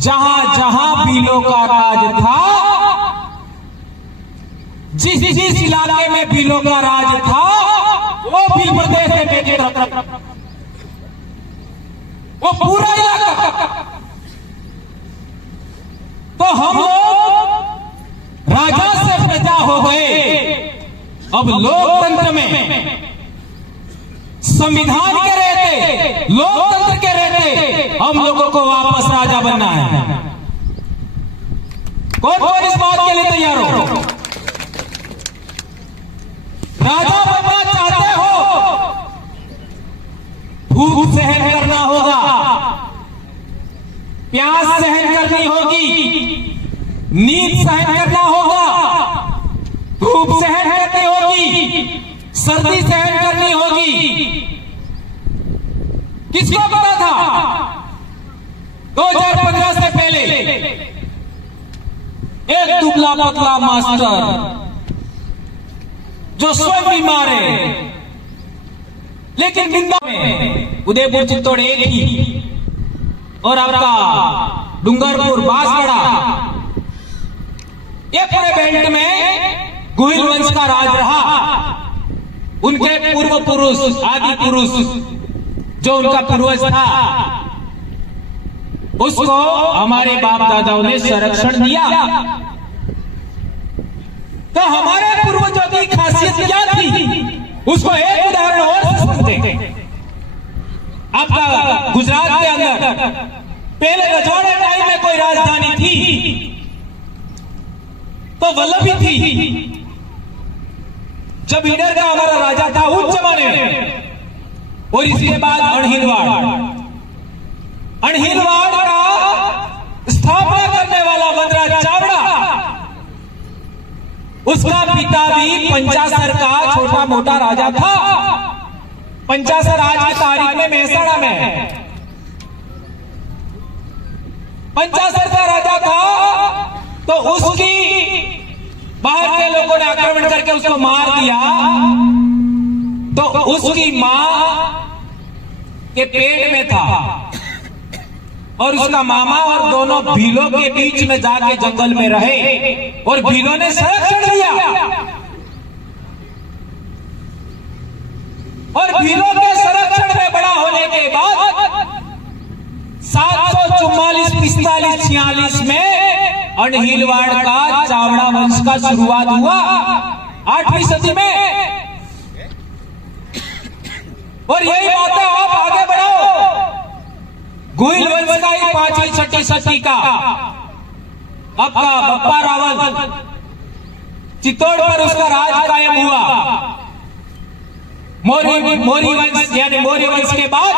जहां जहां भीलों का राज था, जिस जिस इलाके में भीलों का राज था, वो भील प्रदेश है मेरी तरफ, वो पूरा इलाका। तो हम लोग राजा से प्रजा हो गए। अब लोकतंत्र में संविधान के रहते, लोकतंत्र के रहते हम लोगों को वापस राजा बनना है। कौन कौन इस बात के लिए तैयार हो? राजा बनना चाहते हो? भूख सहन करना होगा, प्यास सहन करनी होगी, नींद सहन करना होगा, धूप सहन करनी होगी, सर्दी सहन करनी होगी। किसको पता था 2015 से पहले एक दुबला पतला मास्टर जो स्वयं बीमार है, लेकिन बिंदा में उदयपुर चित्तौड़ एक ही, और आपका डूंगरपुर बांसवाड़ा, ये पूरे बेल्ट में गोहिल वंश का राज रहा। उनके पूर्व पुरुष, आदि पुरुष, जो उनका पूर्वज था, उसको हमारे बाप दादाओं ने संरक्षण दिया। तो हमारे पूर्वजों की खासियत क्या थी, उसको एक उदाहरण और समझते हैं। आपका गुजरात के अंदर पहले रजवाड़े टाइम में कोई राजधानी थी तो वल्लभी थी। जब ईडर का हमारा राजा था उस जमाने में, और इसके बाद अणहिलवाड़ का स्थापना करने वाला वनराज चावड़ा, उसका पिता भी पंचासर का छोटा मोटा राजा था। पंचासर आज की तारीख में मेहसाणा में है। पंचासर का राजा था, तो उसकी बाहर के लोगों ने आक्रमण करके उसको मार दिया। तो उसकी मां के पेट में था, और उसका मामा और दोनों भीलों के बीच में जाके जंगल में रहे, और भीलों ने संरक्षण दिया। और भीलों के संरक्षण में बड़ा होने के बाद 744, 45, 46 में अणहिलवाड़ का चावड़ा वंश का शुरुआत हुआ 8वीं सदी में। और यही बात है, आप आगे बढ़ो, गोहिल वंश का ही 5वीं 6वीं सदी का आपका बप्पा रावल, चित्तौड़ पर उसका राज कायम हुआ। मौर्य वंश यानी मौर्य वंश के बाद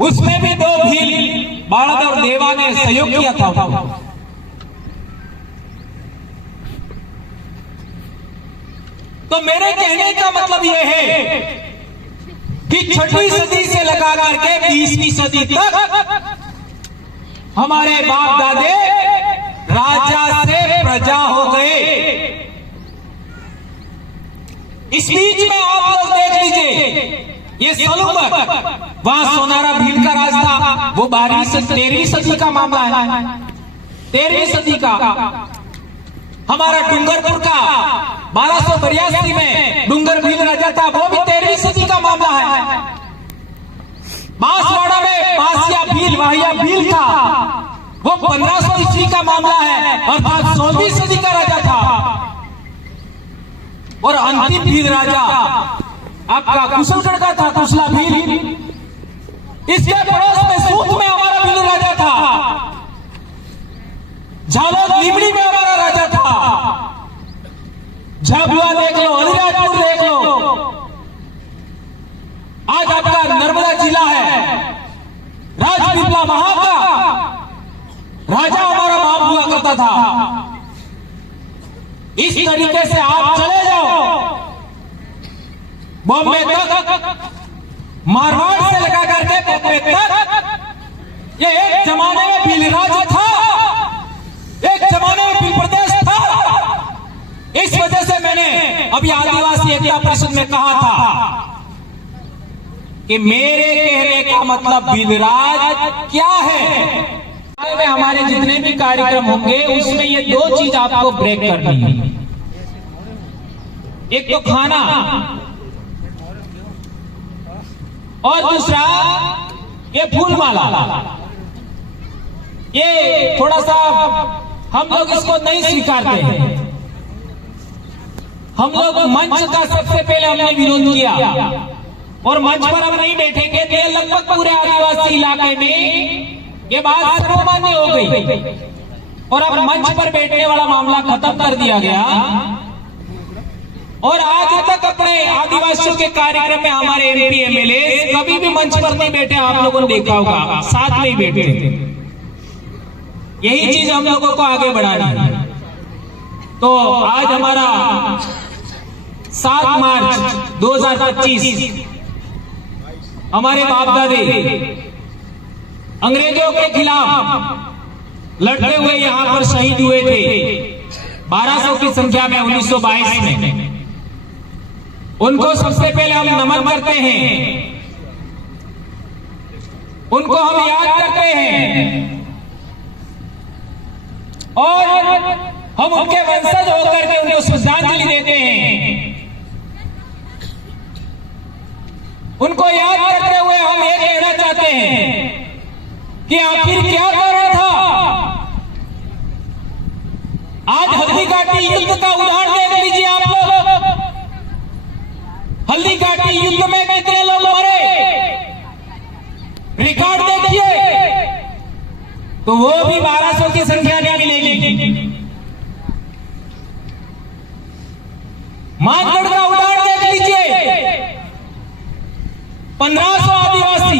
उसमें भी 2 भील, बाड़द और देवा ने सहयोग किया था। तो मेरे कहने का मतलब यह है कि 6वीं सदी से लगा करके 20वीं सदी तक हमारे बाप दादे राजा से प्रजा हो गए। इस बीच में आप लोग देख लीजिए, ये सलूबर, वहां सोनारा भील का राज था, वो 12वीं से 13वीं सदी का मामला है। 13वीं सदी का हमारा डूंगरपुर का 1282 में डूंगर भील राजा था, वो भी 13वीं सदी का मामला है। बांसवाड़ा में बासिया भील, वाहिया भील था, वो 1500 ईस्वी का मामला है, अर्थात 16वीं सदी का राजा था। और अंतिम भील राजा आपका कुशलगढ़ का था, कुशला भील। इसके पड़ोस में सूत में हमारा भील राजा था, झालोद लीमड़ी में हमारा राजा था, झाबुआ देख लो, अलीराजपुर देख लो। आज आपका नर्मदा जिला है, राजपीपला वहां का राजा हमारा बाप हुआ करता था। इस तरीके से आप चले जाओ बॉम्बे तक, मारवाड़ से लगा करके बॉम्बे तक, ये एक जमाने में भील राज्य था, एक जमाने में भील प्रदेश था। इस वजह से मैंने अभी आदिवासी एकता परिषद में कहा था कि मेरे कहने का मतलब भील राज क्या है। हमारे जितने भी कार्यक्रम होंगे उसमें ये दो चीज आपको ब्रेक करनी है। एक तो खाना और दूसरा ये फूल माला। ये थोड़ा सा हम लोग इसको नहीं स्वीकारते हैं। हम लोग मंच का सबसे पहले हमने विरोध किया और मंच पर हम नहीं बैठेंगे। तो लगभग पूरे आदिवासी इलाके में ये बात सर्वमान्य हो गई और अब मंच पर बैठने वाला मामला खत्म कर दिया गया। और आज तक अपने आदिवासियों के कार्यक्रम में हमारे एमपी एमएलए कभी भी मंच पर नहीं बैठे। आप लोगों ने देखा होगा, साथ में ही बैठे। यही चीज हम लोगों को आगे बढ़ानी है। तो आज हमारा 7 मार्च 2025 हमारे बाप दादे अंग्रेजों के खिलाफ लड़ते हुए यहां पर शहीद हुए थे 1200 की संख्या में 1922 में। उनको सबसे पहले हम नमन करते हैं, उनको हम याद करते हैं और हम उनके वंशज होकर के उनको श्रद्धांजलि देते हैं। उनको याद करते हुए हम ये कहना चाहते हैं कि आखिर क्या कारण था। आज हल्दी घाटी युद्ध का उदाहरण देख लीजिए आप लोग। हल्दी घाटी युद्ध में कितने लोग मरे, रिकॉर्ड देखिए तो वो भी 1200 की संख्या नहीं मिलेगी। मानगढ़ का उदाहरण देख लीजिए, 1500 आदिवासी।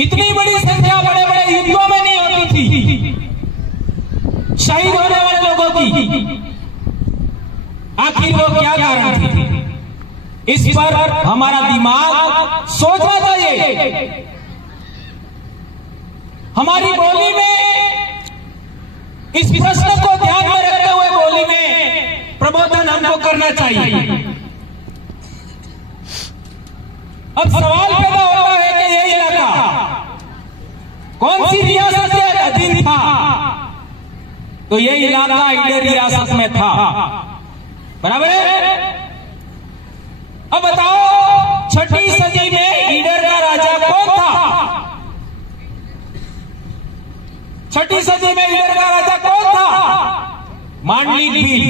इतनी बड़ी संख्या बड़े बड़े युद्धों में नहीं होती थी शहीद होने वाले लोगों की। आखिर वो क्या कारण थे, इस पर हमारा दिमाग सोचना चाहिए। हमारी बोली में इस प्रश्न को ध्यान में रखते हुए बोली में प्रबोधन हमको करना चाहिए। अब सवाल पैदा होता है कि ये इलाका कौन सी रियासत के अधीन था। तो ये इलाका ईडर रियासत में था, बराबर है। अब बताओ 6ठी सदी में ईडर का राजा कौन था। 6ठी सदी में ईडर का राजा कौन था, मांडलिक भील।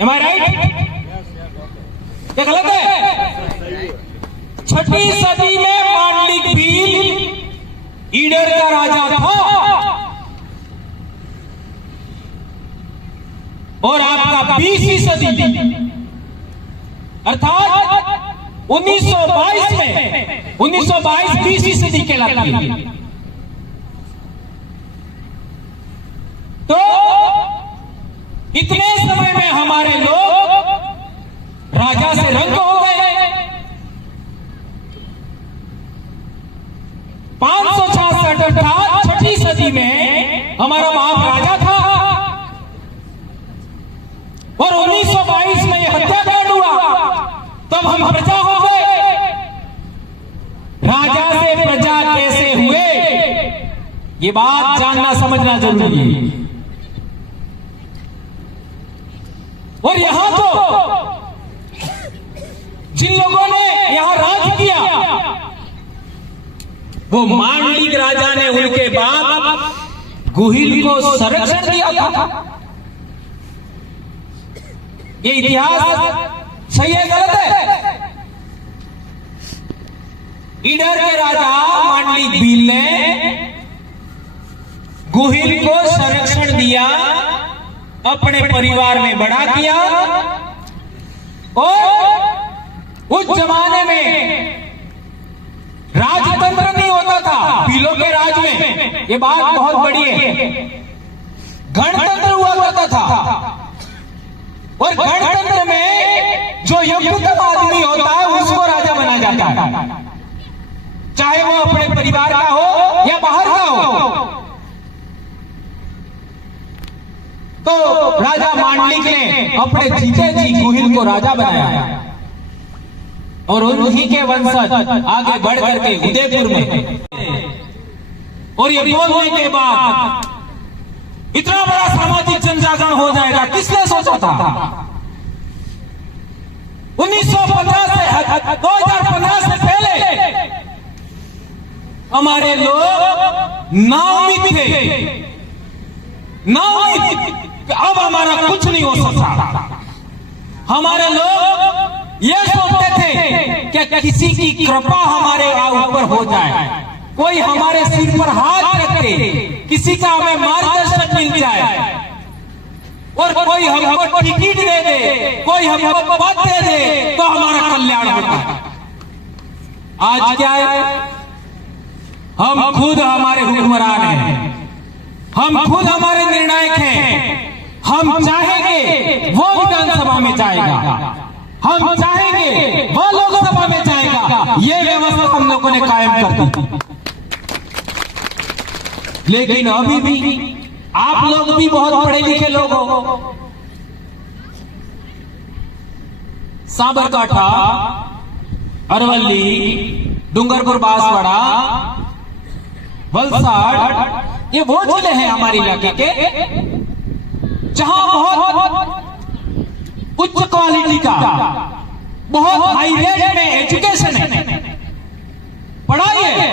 एम आई राइट? क्या गलत है? 6ठी सदी में मांडलिक भील ईडर का राजा था और आपका 20वीं सदी अर्थात 1922 में 1922 20वीं सदी कहलाती है। तो इतने समय में हमारे लोग राजा से रंग हो गए। 566 अर्थात 6ठी सदी में हमारा महाराजा था और 1922 में यह हत्याकांड हुआ। तब हम प्रजा हो गए। राजा से प्रजा कैसे हुए, ये बात जानना समझना जरूरी है। और यहां तो जिन लोगों ने यहां राज किया वो मांडलिक राजा ने उनके बाप गुहिल को संरक्षण दिया था। ये इतिहास सही है गलत है? ईडर के राजा मांडलिक भील ने गुहिल को संरक्षण दिया, अपने परिवार में बड़ा किया। और उस जमाने में राजतंत्र नहीं होता था भीलों के राज में, ये बात बहुत बड़ी है। गणतंत्र हुआ करता था और गणतंत्र में जो योग्यतम आदमी होता है उसको राजा बना जाता है, चाहे वो अपने परिवार का हो या बाहर का हो। तो राजा मांडलिक ने अपने जीते जी गुहिल को राजा बनाया और उन्हीं के वंशज आगे बढ़ करके उदयपुर में और ये बोलने के बाद इतना बड़ा सामाजिक जनजागरण हो जाएगा, किसने सोचा था? 1915 से 2015 से पहले हमारे लोग नाउमीद थे, नाउमीद। अब हमारा कुछ नहीं हो सकता। हमारे लोग ये सोचते थे कि किसी की कृपा हमारे ऊपर हो जाए, कोई हमारे सिर पर हाथ रखे, किसी का हमें मार्गदर्शन मिल जाए, और कोई हमको टिकट दे दे, कोई हमको पद दे दे तो हमारा कल्याण होता है। आज क्या है? हम खुद हमारे हुक्मरान हैं, हम खुद हमारे निर्णायक हैं। हम चाहेंगे वो विधानसभा में जाएगा, हम चाहेंगे वो लोकसभा में जाएगा। ये व्यवस्था हम लोगों ने कायम कर दी। लेकिन अभी भी आप लोग भी बहुत पढ़े लिखे लोग हो। साबरकांठा, अरवली, डूंगरपुर, बांसवाड़ा, वलसाड़, ये वो जिले हैं हमारे इलाके के जहां बहुत उच्च क्वालिटी का, बहुत हाई रेट में एजुकेशन है, पढ़ाई है।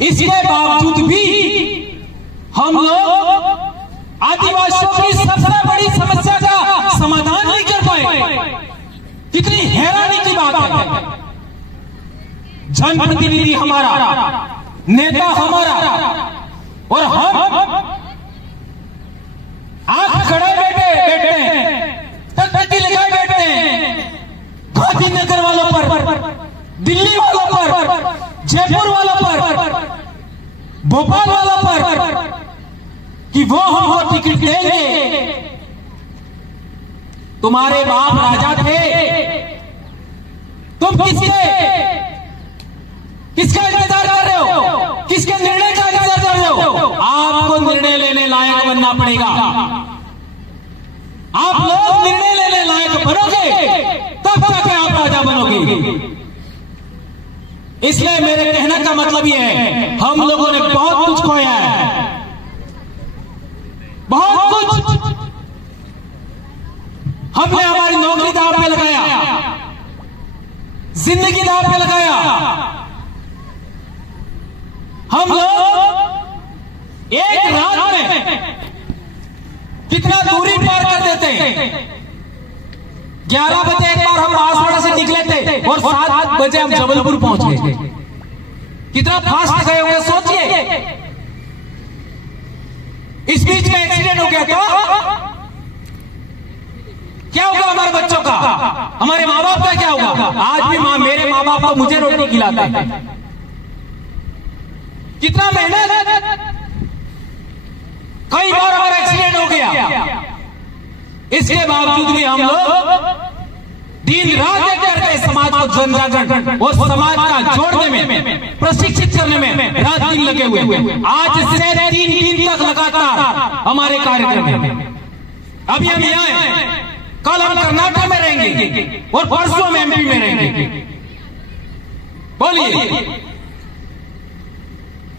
इसके बावजूद भी हम लोग आदिवासियों की सबसे बड़ी समस्या का समाधान नहीं कर पाए। कितनी हैरानी की बात है। जनप्रतिनिधि हमारा, नेता हमारा, और हम आंख खड़े बैठे हैं, टकटकी लगाए बैठे हैं गांधीनगर वालों पर, दिल्ली वालों पर, जयपुर वालों पर, भोपाल वालों पर, कि वो हमको टिकट देंगे। तुम्हारे बाप राजा थे, तुम किसका इंतजार कर रहे हो? किसके निर्णय का इंतजार कर रहे हो? आपको निर्णय लेने लायक बनना पड़ेगा। आप लोग निर्णय लेने लायक बनोगे तब जाके आप राजा बनोगे। इसलिए मेरे कहने का मतलब यह है, हम लोगों ने बहुत कुछ खोया है, बहुत कुछ। हमने हमारी नौकरी दांव पे लगाया, जिंदगी दांव पे लगाया। हम लोग एक रात में कितना दूरी पार कर देते हैं। 11 बजे एक बार हम बांसवाड़ा से निकले थे और 7 बजे हम जबलपुर पहुंच गए। कितना फास्ट गए होंगे सोचिए। इस बीच में एक्सीडेंट हो गया तो क्या होगा हमारे बच्चों का, हमारे माँ बाप का क्या होगा? आज भी मेरे माँ बाप को मुझे रोटी खिलाते हैं। कितना मेहनत। कई बार हमारा एक्सीडेंट हो गया, इसके बावजूद भी हम लोग दिन रात एक करके समाज को जनजागरण और समाज का जोड़ने में, प्रशिक्षित करने में रात दिन लगे हुए। आज से 3 दिन तक लगातार हमारे कार्यक्रम में। अभी हम यहाँ हैं, कल हम कर्नाटक में रहेंगे और परसों में एमपी में रहेंगे। बोलिए,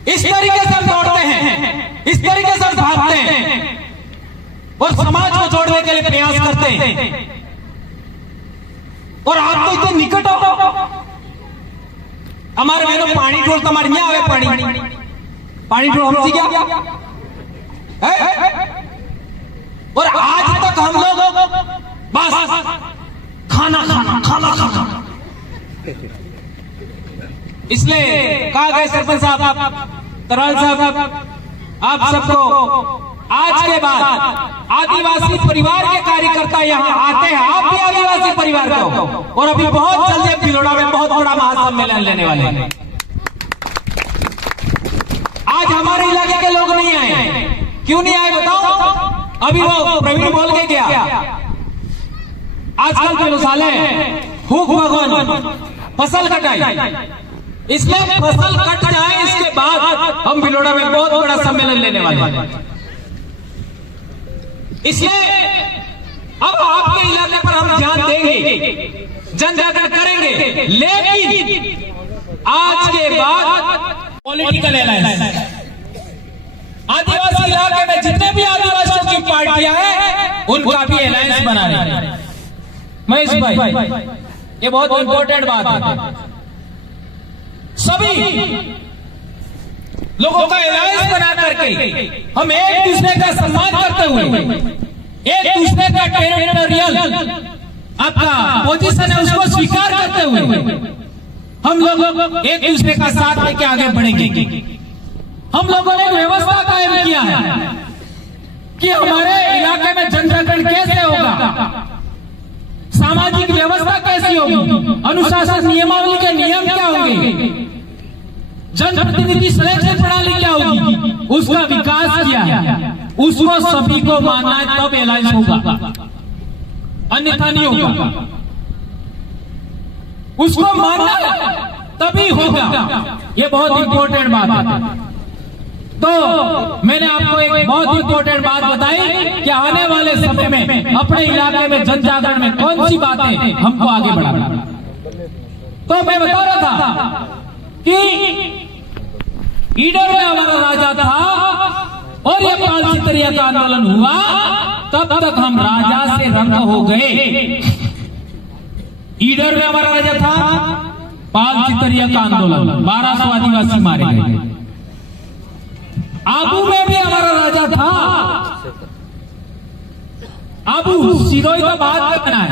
इस तरीके से हम दौड़ते हैं, इस तरीके से हम भागते हैं और समाज को जोड़ने के लिए प्रयास करते हैं। और आप तो इतने निकट हो। हमारे बहनों पानी ढोल तुम्हारे यहाँ आवे, पानी ढोल हमसे क्या है? और आज तक हम लोग बस खाना खाना खाना खाना। इसलिए कहा गए सरपंच साहब, तराल साहब, आप सबको आज के बाद आदिवासी परिवार के कार्यकर्ता यहाँ आते हैं। आप भी आदिवासी परिवार का हो और अभी बहुत जल्दी भिलोड़ा में बहुत बड़ा महासम्मेलन लेने वाले हैं। आज हमारे इलाके के लोग नहीं आए। क्यों नहीं आए बताओ? अभी वो प्रवीण बोल के गया, आजकल के मसाले भूख भगवान फसल कटाई, इसलिए फसल कट जाए इसके बाद हम भिलोड़ा में बहुत बड़ा सम्मेलन लेने वाले हैं। इसलिए अब आपके इलाके पर हम ध्यान देंगे, जनजागरण करेंगे, लेकिन आज के बाद पॉलिटिकल अलायंस में जितने भी आदिवासियों की पार्टियां हैं उनका भी अलायंस बना रहे हैं। महेश भाई, ये बहुत इंपॉर्टेंट बात है। सभी लोगों का अलायंस बना करके हम एक दूसरे का सम्मान करते हुए, एक दूसरे का टेरिटोरियल आपका पोजीशन है उसको स्वीकार करते हुए हम लोग एक दूसरे का साथ लेके आगे बढ़ेंगे। हम लोगों ने व्यवस्था कायम किया है कि हमारे इलाके में जनजागरण कैसे होगा, सामाजिक व्यवस्था कैसी होगी, अनुशासन नियमावली के नियम क्या होंगे, जनप्रतिनिधि सिलेक्शन प्रणाली क्या होगी, उसका विकास किया है। उसको सभी को मानना है तब अलायंस होगा, अन्यथा नहीं होगा। उसको मानना है तभी होगा। ये बहुत इंपॉर्टेंट बात है। तो मैंने आपको एक बहुत इंपॉर्टेंट बात बताई कि आने वाले समय में अपने इलाके में जनजागरण में कौन सी बातें हमको आगे बढ़ाना। तो मैं बता रहा था कि ईडर में हमारा राजा था और ये पाल चितरिया का आंदोलन हुआ, तब तक हम राजा से रंग हो गए। ईडर में हमारा राजा था, पाल चितरिया का आंदोलन, 1200 आदिवासी मारे गए। आबू में भी हमारा राजा था, आबू सिरोही का बाद में बना है।